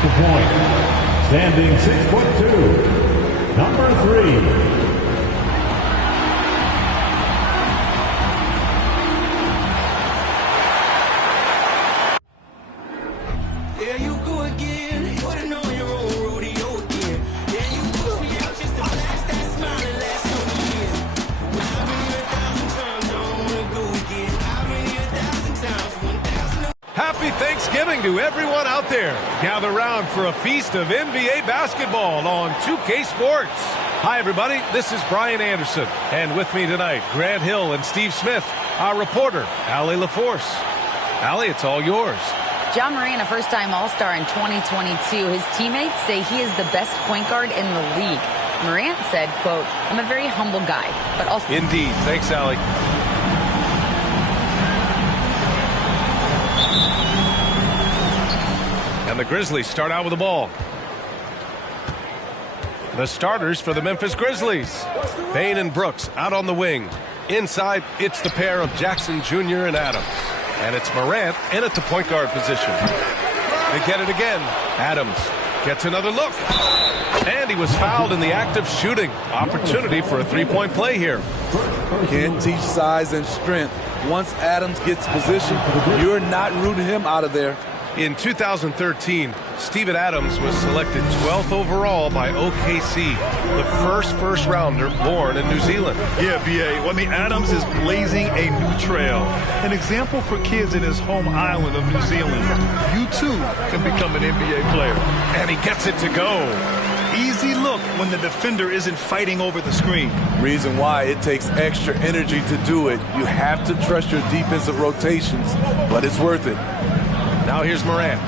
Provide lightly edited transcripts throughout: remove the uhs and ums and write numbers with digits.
At the point, standing 6'2", number 3. Happy Thanksgiving to everyone out there. Gather round for a feast of NBA basketball on 2K Sports. Hi, everybody. This is Brian Anderson. And with me tonight, Grant Hill and Steve Smith, our reporter, Allie LaForce. Allie, it's all yours. Ja Morant, a first-time All-Star in 2022. His teammates say he is the best point guard in the league. Morant said, quote, "I'm a very humble guy, but also..." Indeed. Thanks, Allie. And the Grizzlies start out with the ball. The starters for the Memphis Grizzlies. Payne and Brooks out on the wing. Inside, it's the pair of Jackson Jr. and Adams. And it's Morant in at the point guard position. They get it again. Adams gets another look. And he was fouled in the act of shooting. Opportunity for a three-point play here. Can't teach size and strength. Once Adams gets position, you're not rooting him out of there. In 2013, Steven Adams was selected 12th overall by OKC, the first rounder born in New Zealand. Yeah, B.A. Well, I mean, Adams is blazing a new trail. An example for kids in his home island of New Zealand. You, too, can become an NBA player. And he gets it to go. Easy look when the defender isn't fighting over the screen. Reason why it takes extra energy to do it. You have to trust your defensive rotations, but it's worth it. Now here's Morant.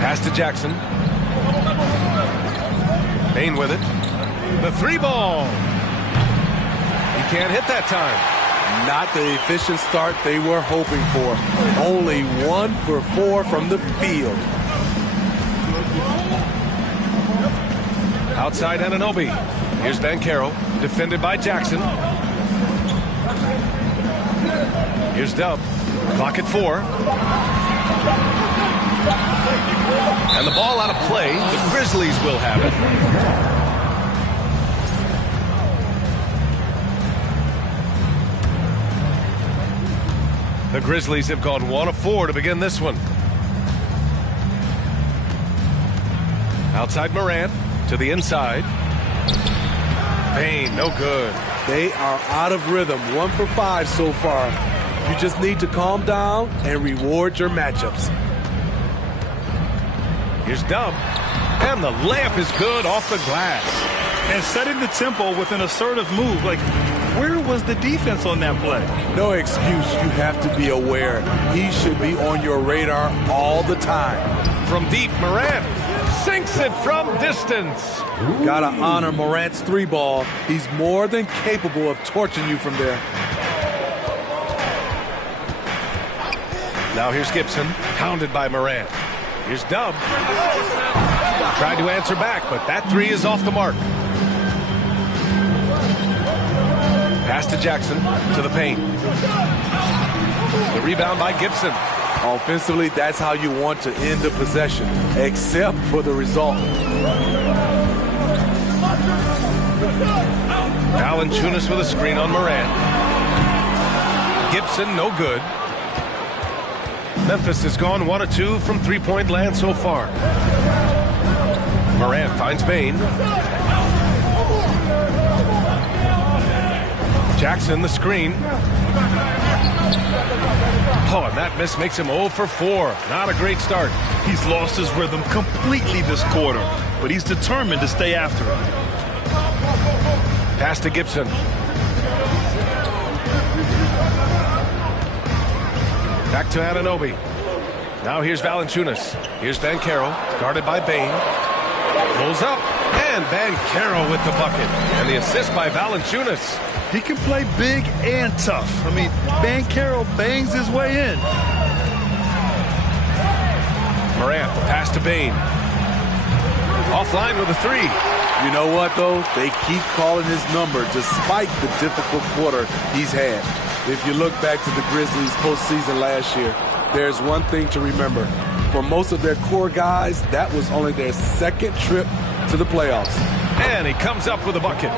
Pass to Jackson. Payne with it. The three ball. He can't hit that time. Not the efficient start they were hoping for. Only 1 for 4 from the field. Outside Anunoby. Here's Banchero. Defended by Jackson. Here's Dub. Clock at 4. And the ball out of play. The Grizzlies will have it. The Grizzlies have gone 1 of 4 to begin this one. Outside Morant to the inside. Payne, no good. They are out of rhythm. 1 for 5 so far. You just need to calm down and reward your matchups. Here's Dub. And the layup is good off the glass. And setting the tempo with an assertive move. Like, where was the defense on that play? No excuse. You have to be aware. He should be on your radar all the time. From deep, Morant sinks it from distance. Gotta honor Morant's 3 ball. He's more than capable of torching you from there. Now here's Gibson, hounded by Morant. Here's Dub. Tried to answer back, but that 3 is off the mark. Pass to Jackson, to the paint. The rebound by Gibson. Offensively, that's how you want to end the possession, except for the result. Valanciunas with a screen on Morant. Gibson, no good. Memphis has gone 1 of 2 from three-point land so far. Morant finds Payne. Jackson, the screen. Oh, and that miss makes him 0 for 4. Not a great start. He's lost his rhythm completely this quarter, but he's determined to stay after it. Pass to Gibson. Back to Anunoby. Now here's Valanciunas. Here's Banchero, guarded by Payne. Pulls up, and Banchero with the bucket. And the assist by Valanciunas. He can play big and tough. I mean, Banchero bangs his way in. Morant, pass to Payne. Offline with a 3. You know what, though? They keep calling his number despite the difficult quarter he's had. If you look back to the Grizzlies postseason last year, there's one thing to remember. For most of their core guys, that was only their second trip to the playoffs. And he comes up with a bucket.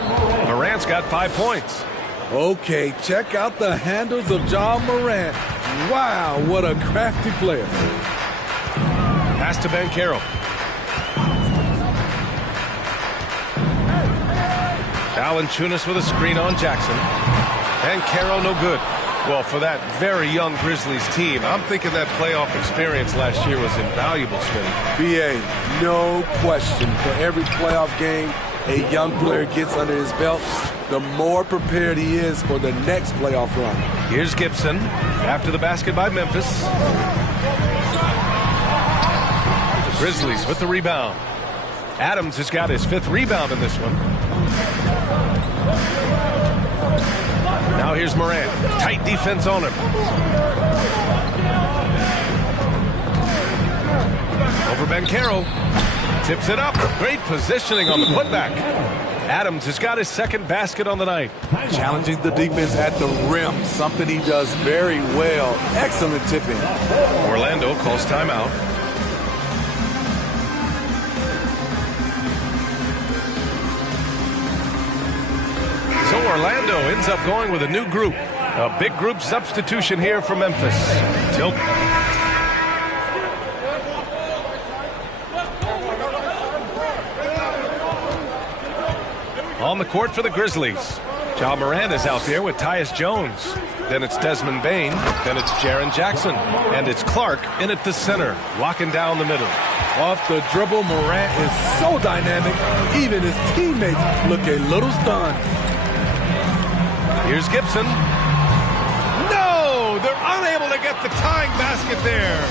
Morant's got 5 points. Okay, check out the handles of John Morant. Wow, what a crafty player. Pass to Banchero. Valanciunas with a screen on Jackson. Banchero no good. Well, for that very young Grizzlies team, I'm thinking that playoff experience last year was invaluable, Smitty. B.A., no question. For every playoff game a young player gets under his belt, the more prepared he is for the next playoff run. Here's Gibson after the basket by Memphis. The Grizzlies with the rebound. Adams has got his 5th rebound in this one. Now here's Morant. Tight defense on him. Over Banchero. Tips it up. Great positioning on the putback. Adams has got his 2nd basket on the night. Challenging the defense at the rim, something he does very well. Excellent tipping. Orlando calls timeout. So Orlando ends up going with a new group. A big group substitution here for Memphis. Tilt. On the court for the Grizzlies. Ja Morant is out there with Tyus Jones. Then it's Desmond Bane. Then it's Jaren Jackson. And it's Clark in at the center, locking down the middle. Off the dribble, Morant is so dynamic, even his teammates look a little stunned. Here's Gibson. No! They're unable to get the tying basket there.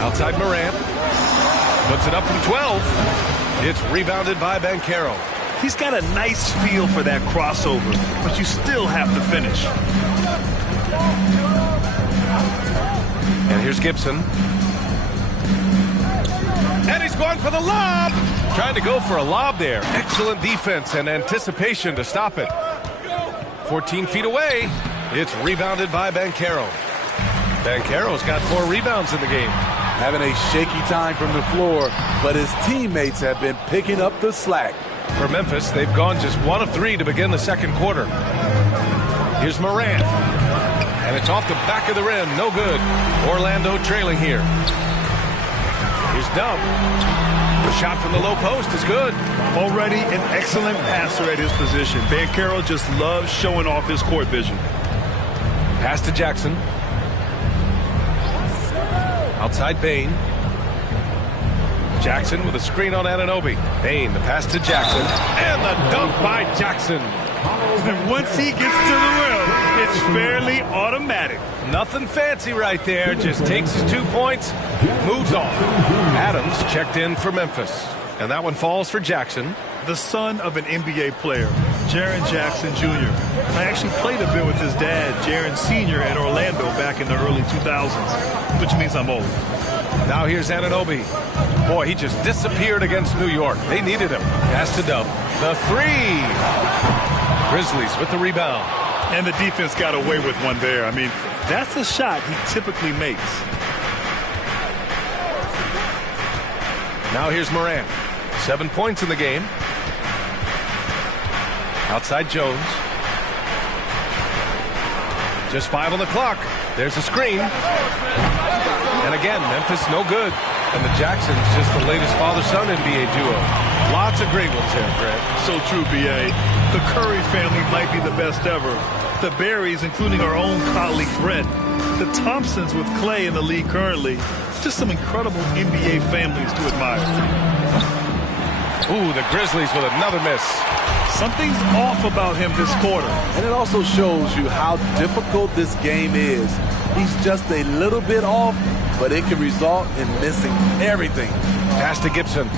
Outside Morant. Puts it up from 12. It's rebounded by Banchero. He's got a nice feel for that crossover, but you still have to finish. And here's Gibson. And he's going for the lob. Trying to go for a lob there. Excellent defense and anticipation to stop it. 14 feet away. It's rebounded by Banchero. Banchero's got 4 rebounds in the game. Having a shaky time from the floor, but his teammates have been picking up the slack. For Memphis, they've gone just 1 of 3 to begin the 2nd quarter. Here's Morant. And it's off the back of the rim. No good. Orlando trailing here. Here's Dub. The shot from the low post is good. Already an excellent passer at his position. Banchero just loves showing off his court vision. Pass to Jackson. Outside Bane. Jackson with a screen on Anunoby. Bane, the pass to Jackson. And the dunk by Jackson. And once he gets to the rim, it's fairly automatic. Nothing fancy right there. Just takes his 2 points, moves on. Adams checked in for Memphis. And that one falls for Jackson. The son of an NBA player, Jaren Jackson Jr. I actually played a bit with his dad, Jaren Sr. at Orlando back in the early 2000s, which means I'm old. Now here's Anunoby. Boy, he just disappeared against New York. They needed him. Pass to Dub. The 3. Grizzlies with the rebound. And the defense got away with one there. I mean, that's a shot he typically makes. Now here's Morant. 7 points in the game. Outside Jones. Just 5 on the clock. There's a screen. And again, Memphis no good. And the Jacksons just the latest father-son NBA duo. Lots of great ones here, Grant. So true, B.A. The Curry family might be the best ever. The Berries, including our own colleague Brent. The Thompsons with Clay in the league currently. Just some incredible NBA families to admire. Ooh, the Grizzlies with another miss. Something's off about him this quarter. And it also shows you how difficult this game is. He's just a little bit off, but it can result in missing everything. Pass to Gibson.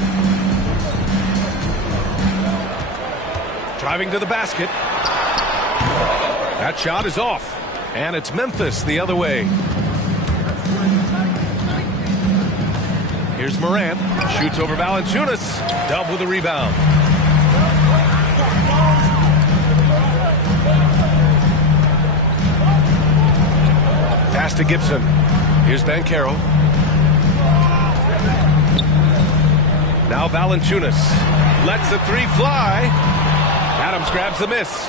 Driving to the basket. That shot is off. And it's Memphis the other way. Here's Morant. Shoots over Valanciunas. Dub with a rebound. Pass to Gibson. Here's Banchero. Now Valanciunas lets the three fly. Adams grabs the miss.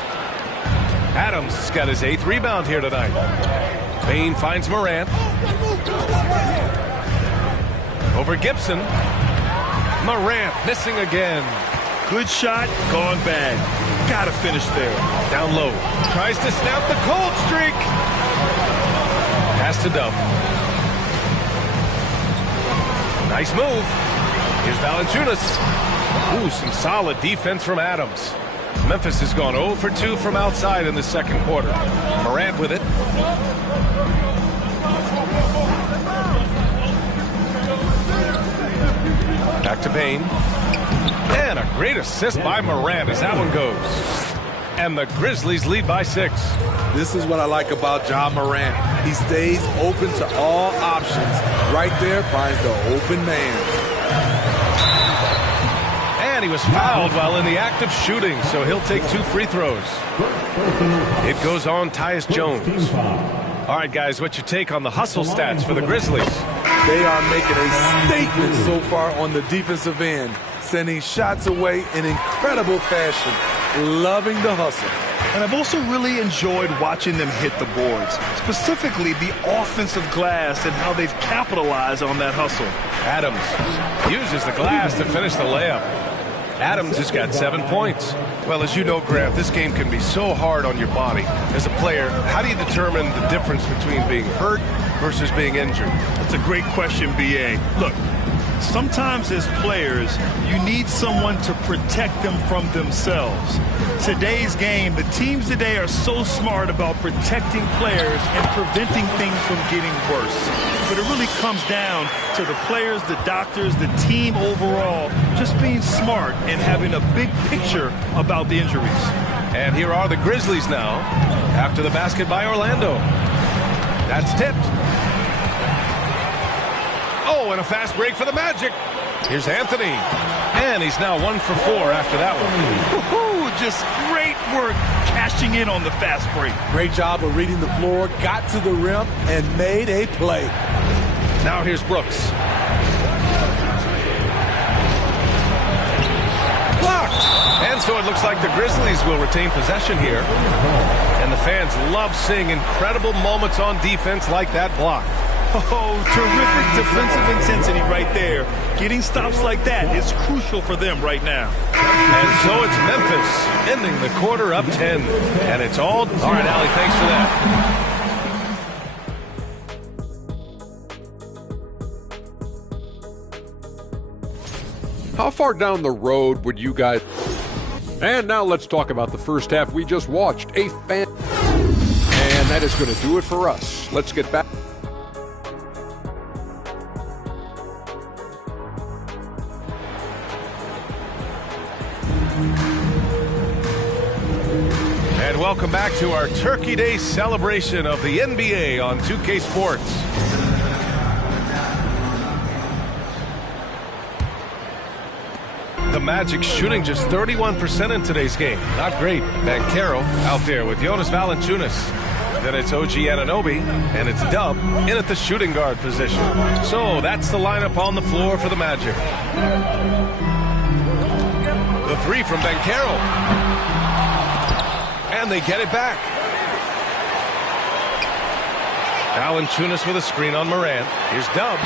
Adams has got his 8th rebound here tonight. Bane finds Morant. Over Gibson. Morant missing again. Good shot, gone bad. Gotta finish there. Down low. Tries to snap the cold streak. Pass to Dub. Nice move. Here's Valanciunas. Ooh, some solid defense from Adams. Memphis has gone 0 for 2 from outside in the second quarter. Morant with it. Back to Bane. And a great assist by Morant as that one goes. And the Grizzlies lead by 6. This is what I like about John Morant. He stays open to all options. Right there finds the open man. And he was fouled while in the act of shooting, so he'll take 2 free throws. It goes on Tyus Jones. All right, guys, what's your take on the hustle stats for the Grizzlies? They are making a statement so far on the defensive end, sending shots away in incredible fashion. Loving the hustle. And I've also really enjoyed watching them hit the boards, specifically the offensive glass and how they've capitalized on that hustle. Adams uses the glass to finish the layup. Adams has got 7 points. Well, as you know, Grant, this game can be so hard on your body. As a player, how do you determine the difference between being hurt versus being injured? That's a great question, B.A. Look, sometimes as players, you need someone to protect them from themselves. Today's game, the teams today are so smart about protecting players and preventing things from getting worse. But it really comes down to the players, the doctors, the team overall, just being smart and having a big picture about the injuries. And here are the Grizzlies now after the basket by Orlando. That's tipped. Oh, and a fast break for the Magic. Here's Anthony. And he's now 1 for 4 after that one. Just great work cashing in on the fast break. Great job of reading the floor, got to the rim, and made a play. Now here's Brooks. Blocked. And so it looks like the Grizzlies will retain possession here. And the fans love seeing incredible moments on defense like that block. Oh, terrific defensive intensity right there. Getting stops like that is crucial for them right now. And so it's Memphis ending the quarter up 10. And it's all right, Allie, thanks for that. How far down the road would you guys... And now let's talk about the first half we just watched. And that is going to do it for us. Let's get back. And welcome back to our Turkey Day celebration of the NBA on 2K Sports. The Magic shooting just 31% in today's game. Not great. Banchero out there with Jonas Valanciunas. Then it's OG Anunoby, and it's Dub in at the shooting guard position. So that's the lineup on the floor for the Magic. The three from Banchero. And they get it back. Valanciunas with a screen on Morant. Here's Dub.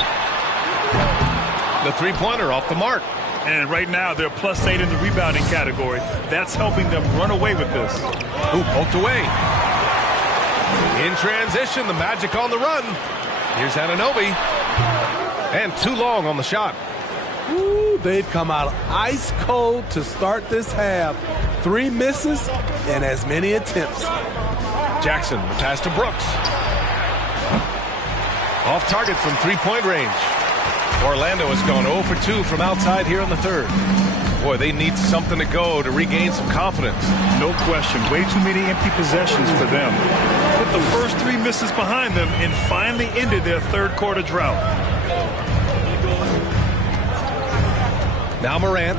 The three-pointer off the mark. And right now, they're +8 in the rebounding category. That's helping them run away with this. Ooh, poked away. In transition, the Magic on the run. Here's Anunoby. And too long on the shot. Ooh, they've come out ice cold to start this half. 3 misses and as many attempts. Jackson, the pass to Brooks. Off target from three-point range. Orlando has gone 0 for 2 from outside here in the third. Boy, they need something to go to regain some confidence. No question. Way too many empty possessions for them. Put the first 3 misses behind them and finally ended their third quarter drought. Now Morant.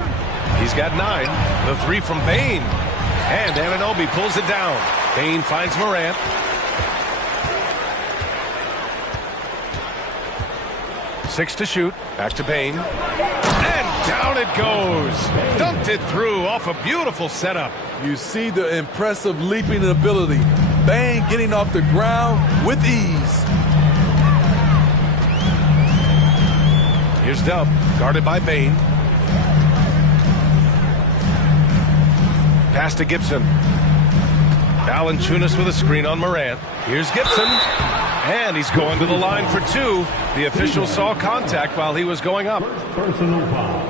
He's got 9. The 3 from Bane. And Anunoby pulls it down. Bane finds Morant. 6 to shoot. Back to Bane. And down it goes. Dunked it through off a beautiful setup. You see the impressive leaping ability. Bane getting off the ground with ease. Here's Dub, guarded by Bane. Pass to Gibson. Valanciunas with a screen on Morant. Here's Gibson. And he's going to the line for 2. The official saw contact while he was going up. Personal foul.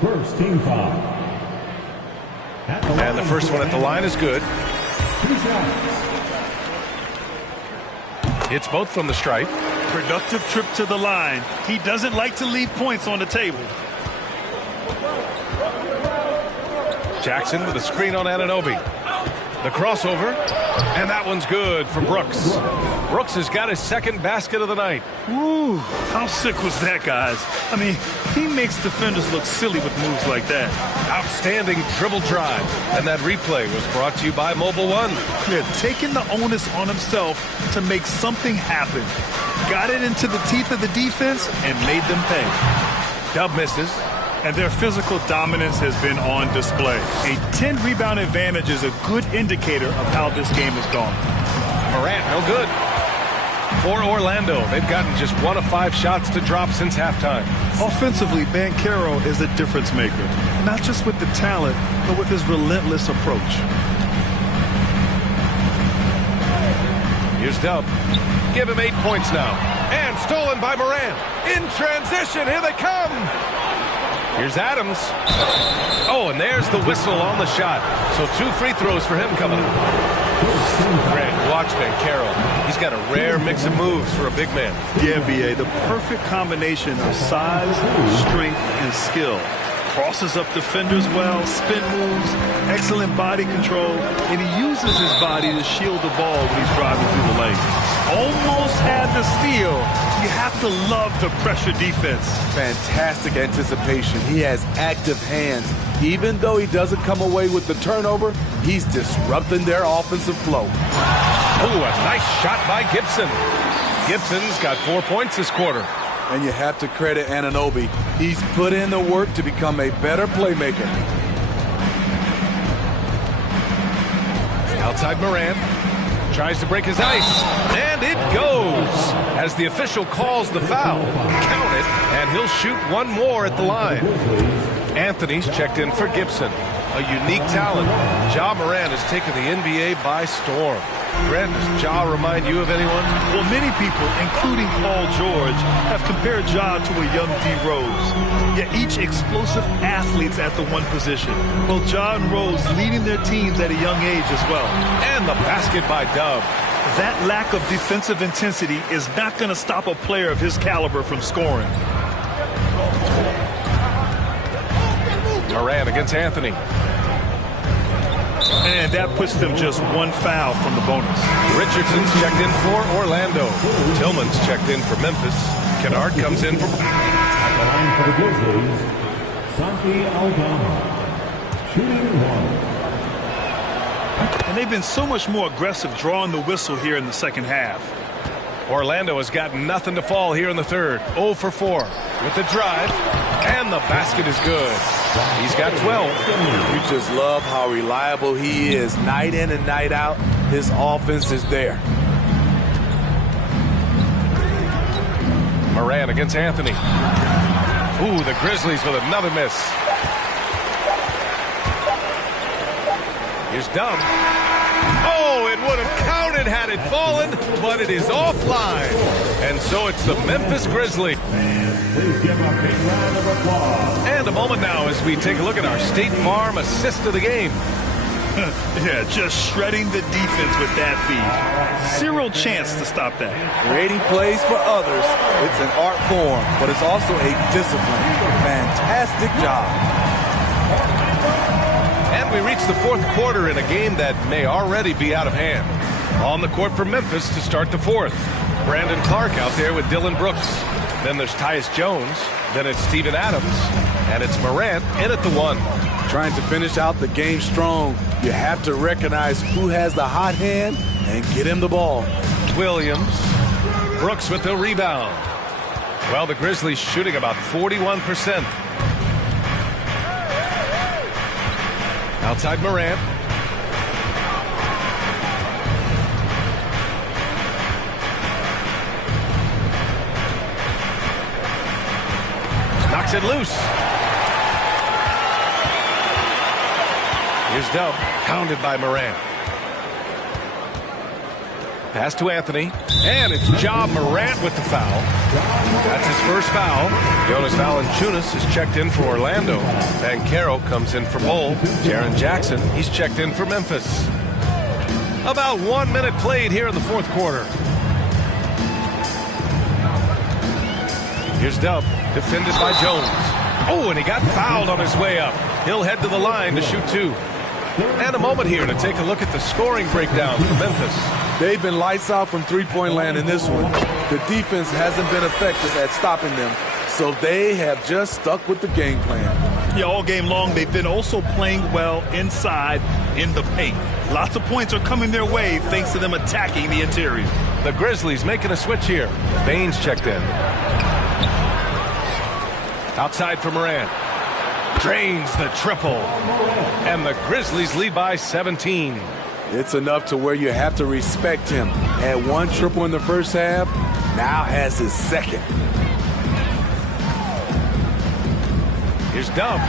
First team foul. And the first one at the line is good. 2 shots. Hits both from the stripe. Productive trip to the line. He doesn't like to leave points on the table. Jackson with a screen on Anunoby. The crossover, and that one's good for Brooks. Brooks has got his second basket of the night. Woo, how sick was that, guys? I mean, he makes defenders look silly with moves like that. Outstanding dribble drive. And that replay was brought to you by Mobile One. Yeah, taking the onus on himself to make something happen. Got it into the teeth of the defense and made them pay. Dub misses. And their physical dominance has been on display. A 10-rebound advantage is a good indicator of how this game has gone. Morant, no good. For Orlando, they've gotten just 1 of 5 shots to drop since halftime. Offensively, Banchero is a difference maker. Not just with the talent, but with his relentless approach. Here's Dub. Give him 8 points now. And stolen by Morant. In transition, here they come. Here's Adams. Oh, and there's the whistle on the shot. So 2 free throws for him coming up. Greg, watch Banchero. He's got a rare mix of moves for a big man. Yeah, B.A., the perfect combination of size, strength, and skill. Crosses up defenders well, spin moves, excellent body control, and he uses his body to shield the ball when he's driving through the lane. Almost had the steal. You have to love the pressure defense. Fantastic anticipation. He has active hands. Even though he doesn't come away with the turnover, he's disrupting their offensive flow. Oh, a nice shot by Gibson. Gibson's got 4 points this quarter. And you have to credit Anunoby. He's put in the work to become a better playmaker. Outside Morant. Tries to break his ice. And it goes. As the official calls the foul. Count it. And he'll shoot 1 more at the line. Anthony's checked in for Gibson. A unique talent. Ja Morant has taken the NBA by storm. Brent, does Ja remind you of anyone? Well, many people, including Paul George, have compared Ja to a young D. Rose. Yet each explosive athlete's at the one position. Both Ja and Rose leading their teams at a young age as well. And the basket by Dub. That lack of defensive intensity is not going to stop a player of his caliber from scoring. Morant against Anthony. And that puts them just 1 foul from the bonus. Richardson's checked in for Orlando. Tillman's checked in for Memphis. Kennard comes in for... At the line for the Grizzlies, Santi Aldama. Shooting 1. And they've been so much more aggressive drawing the whistle here in the second half. Orlando has got nothing to fall here in the third. 0 for 4 with the drive. And the basket is good. He's got 12. You just love how reliable he is. Night in and night out, his offense is there. Morant against Anthony. Ooh, the Grizzlies with another miss. Here's Dub. Oh, it would have counted had it fallen, but it is offline. And so it's the Memphis Grizzlies. Please give a big round of applause. And a moment now as we take a look at our State Farm assist of the game. Yeah, just shredding the defense with that feed. Zero chance to stop that. Creating plays for others, it's an art form, but it's also a discipline. Fantastic job. And we reach the fourth quarter in a game that may already be out of hand. On the court for Memphis to start the fourth. Brandon Clark out there with Dylan Brooks. Then there's Tyus Jones. Then it's Steven Adams. And it's Morant in at the 1. Trying to finish out the game strong, you have to recognize who has the hot hand and get him the ball. Williams. Brooks with the rebound. Well, the Grizzlies shooting about 41%. Outside Morant. Knocks it loose. Here's Dub, pounded by Morant. Pass to Anthony, and it's Ja Morant with the foul. That's his first foul. Jonas Valanciunas is checked in for Orlando. Banchero comes in for Bull. Jaren Jackson, he's checked in for Memphis. About 1 minute played here in the fourth quarter. Here's Dub, defended by Jones. Oh, and he got fouled on his way up. He'll head to the line to shoot two. And a moment here to take a look at the scoring breakdown for Memphis. They've been lights out from three-point land in this one. The defense hasn't been effective at stopping them, so they have just stuck with the game plan. Yeah, all game long, they've been also playing well inside in the paint. Lots of points are coming their way thanks to them attacking the interior. The Grizzlies making a switch here. Baines checked in. Outside for Morant. Drains the triple. And the Grizzlies lead by 17. It's enough to where you have to respect him. Had one triple in the first half, now has his second. Here's Dub.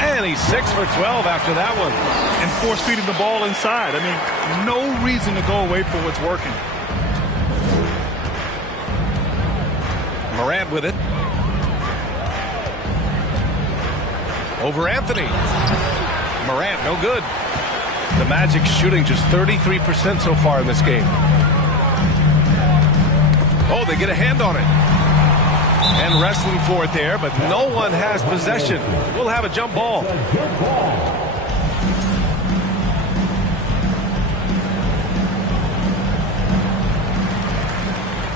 And he's 6 for 12 after that one. And force feeding the ball inside. I mean, no reason to go away from what's working. Morant with it. Over Anthony. Morant, no good. The Magic shooting just 33% so far in this game. Oh, they get a hand on it. And wrestling for it there, but no one has possession. We'll have a jump ball.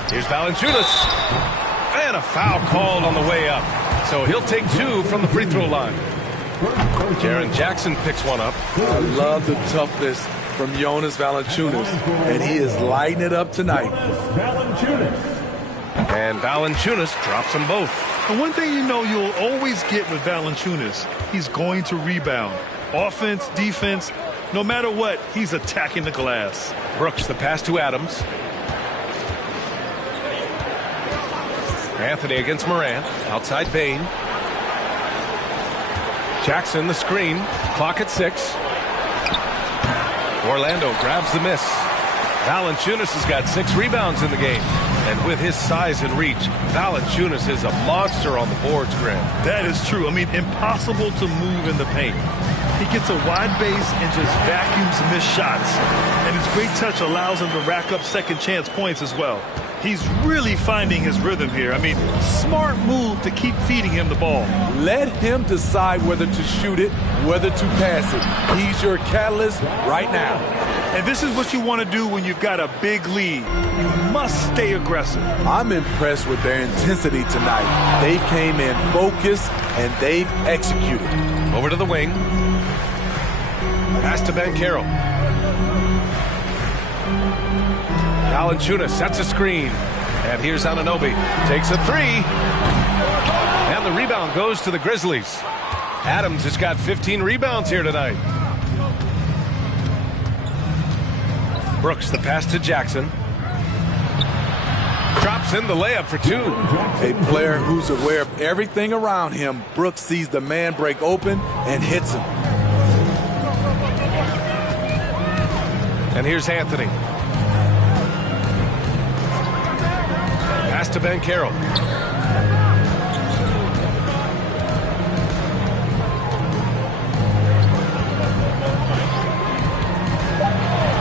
Here's Valanciunas. And a foul called on the way up. So he'll take two from the free throw line. Jaren Jackson picks one up. I love the toughness from Jonas Valanciunas, and he is lighting it up tonight. And Valanciunas drops them both. And one thing you know you'll always get with Valanciunas, he's going to rebound. Offense, defense, no matter what, he's attacking the glass. Brooks, the pass to Adams. Anthony against Morant. Outside Bane. Jackson, the screen. Clock at 6. Orlando grabs the miss. Valanciunas has got 6 rebounds in the game. And with his size and reach, Valanciunas is a monster on the boards, Grant. That is true. I mean, impossible to move in the paint. He gets a wide base and just vacuums missed shots. And his great touch allows him to rack up second chance points as well. He's really finding his rhythm here. I mean, smart move to keep feeding him the ball. Let him decide whether to shoot it, whether to pass it. He's your catalyst right now. And this is what you want to do when you've got a big lead. You must stay aggressive. I'm impressed with their intensity tonight. They came in focused and they've executed. Over to the wing. Pass to Banchero. Valanciunas sets a screen. And here's Anunoby. Takes a 3. And the rebound goes to the Grizzlies. Adams has got 15 rebounds here tonight. Brooks, the pass to Jackson. Drops in the layup for 2. A player who's aware of everything around him. Brooks sees the man break open and hits him. And here's Anthony. Pass to Banchero.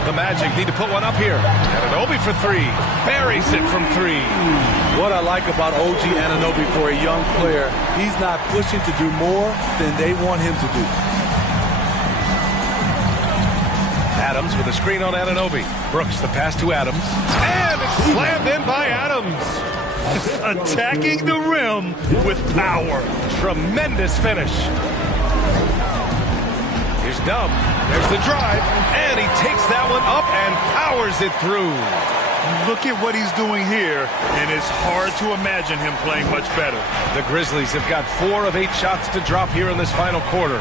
The Magic need to put one up here. Anunoby for 3. Buries it from 3. What I like about OG Anunoby for a young player, he's not pushing to do more than they want him to do. Adams with a screen on Anunoby. Brooks, the pass to Adams. And it's slammed in by Adams. Attacking the rim with power. Tremendous finish. Here's Dub. There's the drive. And he takes that one up and powers it through. Look at what he's doing here, and it's hard to imagine him playing much better. The Grizzlies have got 4 of 8 shots to drop here in this final quarter.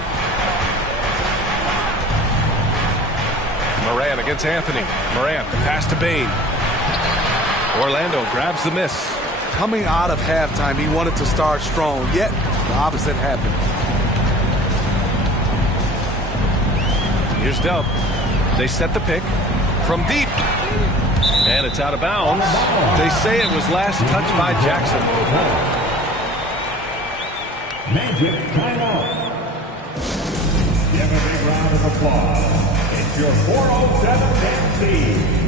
Morant against Anthony. Morant, the pass to Bane. Orlando grabs the miss. Coming out of halftime, he wanted to start strong, yet the opposite happened. Here's Dub. They set the pick from deep. And it's out of bounds. They say it was last touched by Jackson. Magic timeout. Give a big round of applause. It's your 407 MC.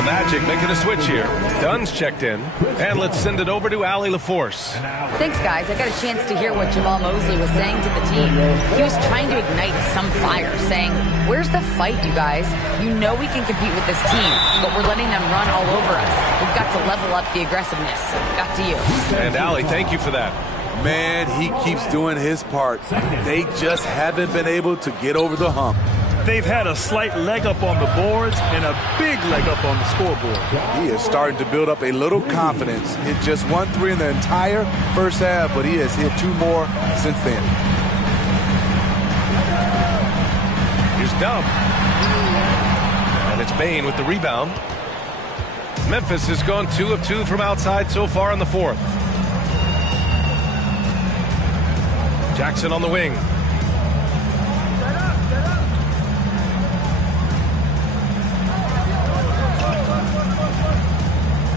Magic making a switch here. Dunn's checked in. And let's send it over to Allie LaForce. Thanks, guys. I got a chance to hear what Jamal Mosley was saying to the team. He was trying to ignite some fire, saying, "Where's the fight, you guys? You know we can compete with this team, but we're letting them run all over us. We've got to level up the aggressiveness." Back to you. And Allie, thank you for that. Man, he keeps doing his part. They just haven't been able to get over the hump. They've had a slight leg up on the boards and a big leg up on the scoreboard. He is starting to build up a little confidence. Hit just 1 3 in the entire first half, but he has hit 2 more since then. Here's Dub. And it's Bane with the rebound. Memphis has gone 2 of 2 from outside so far in the fourth. Jackson on the wing.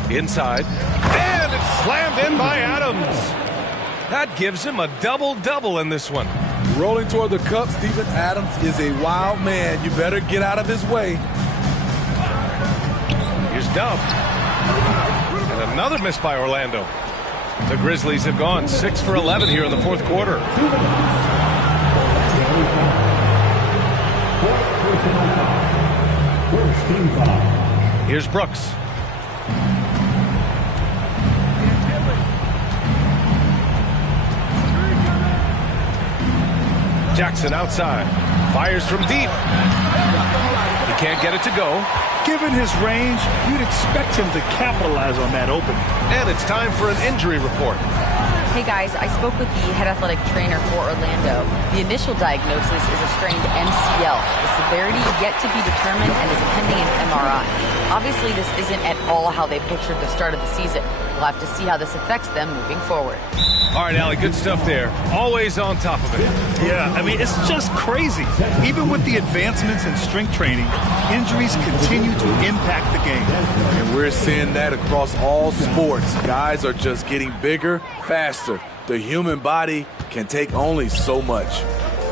Inside. And it's slammed in by Adams. That gives him a double-double in this one. Rolling toward the cup, Steven Adams is a wild man. You better get out of his way. Here's Dub. And another miss by Orlando. The Grizzlies have gone 6 for 11 here in the fourth quarter. Here's Brooks. Jackson outside. Fires from deep. He can't get it to go. Given his range, you'd expect him to capitalize on that opening. And it's time for an injury report. Hey guys, I spoke with the head athletic trainer for Orlando. The initial diagnosis is a strained MCL. The severity yet to be determined and is pending an MRI. Obviously, this isn't at all how they pictured the start of the season. We'll have to see how this affects them moving forward. All right, Allie, good stuff there. Always on top of it. Yeah, I mean, it's just crazy. Even with the advancements in strength training, injuries continue to impact the game. And we're seeing that across all sports. Guys are just getting bigger, faster. The human body can take only so much.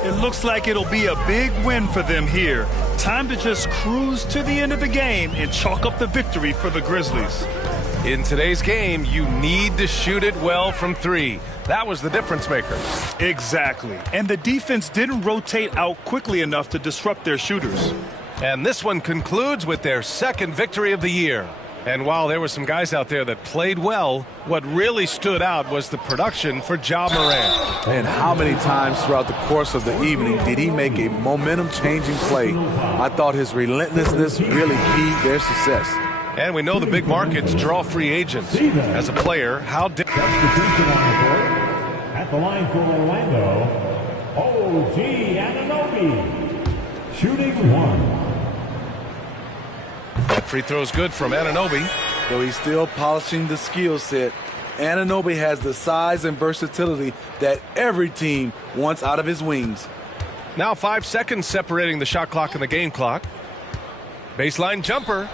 It looks like it'll be a big win for them here. Time to just cruise to the end of the game and chalk up the victory for the Grizzlies. In today's game, you need to shoot it well from 3. That was the difference maker. Exactly. And the defense didn't rotate out quickly enough to disrupt their shooters. And this one concludes with their second victory of the year. And while there were some guys out there that played well, what really stood out was the production for Ja Morant. And how many times throughout the course of the evening did he make a momentum-changing play? I thought his relentlessness really keyed their success. And we know the big markets draw free agents. As a player, how Substitution on the court. At the line for Orlando, OG Anunoby. Shooting 1. That free throw's good from Anunoby. Though he's still polishing the skill set, Anunoby has the size and versatility that every team wants out of his wings. Now 5 seconds separating the shot clock and the game clock. Baseline jumper.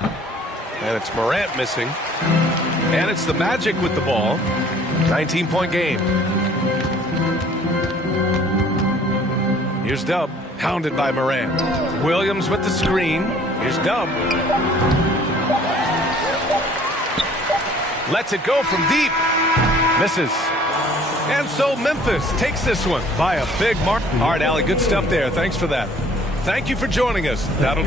And it's Morant missing. And it's the Magic with the ball. 19-point game. Here's Dub, hounded by Morant. Williams with the screen. Here's Dub. Lets it go from deep. Misses. And so Memphis takes this one by a big mark. All right, Allie, good stuff there. Thanks for that. Thank you for joining us. That'll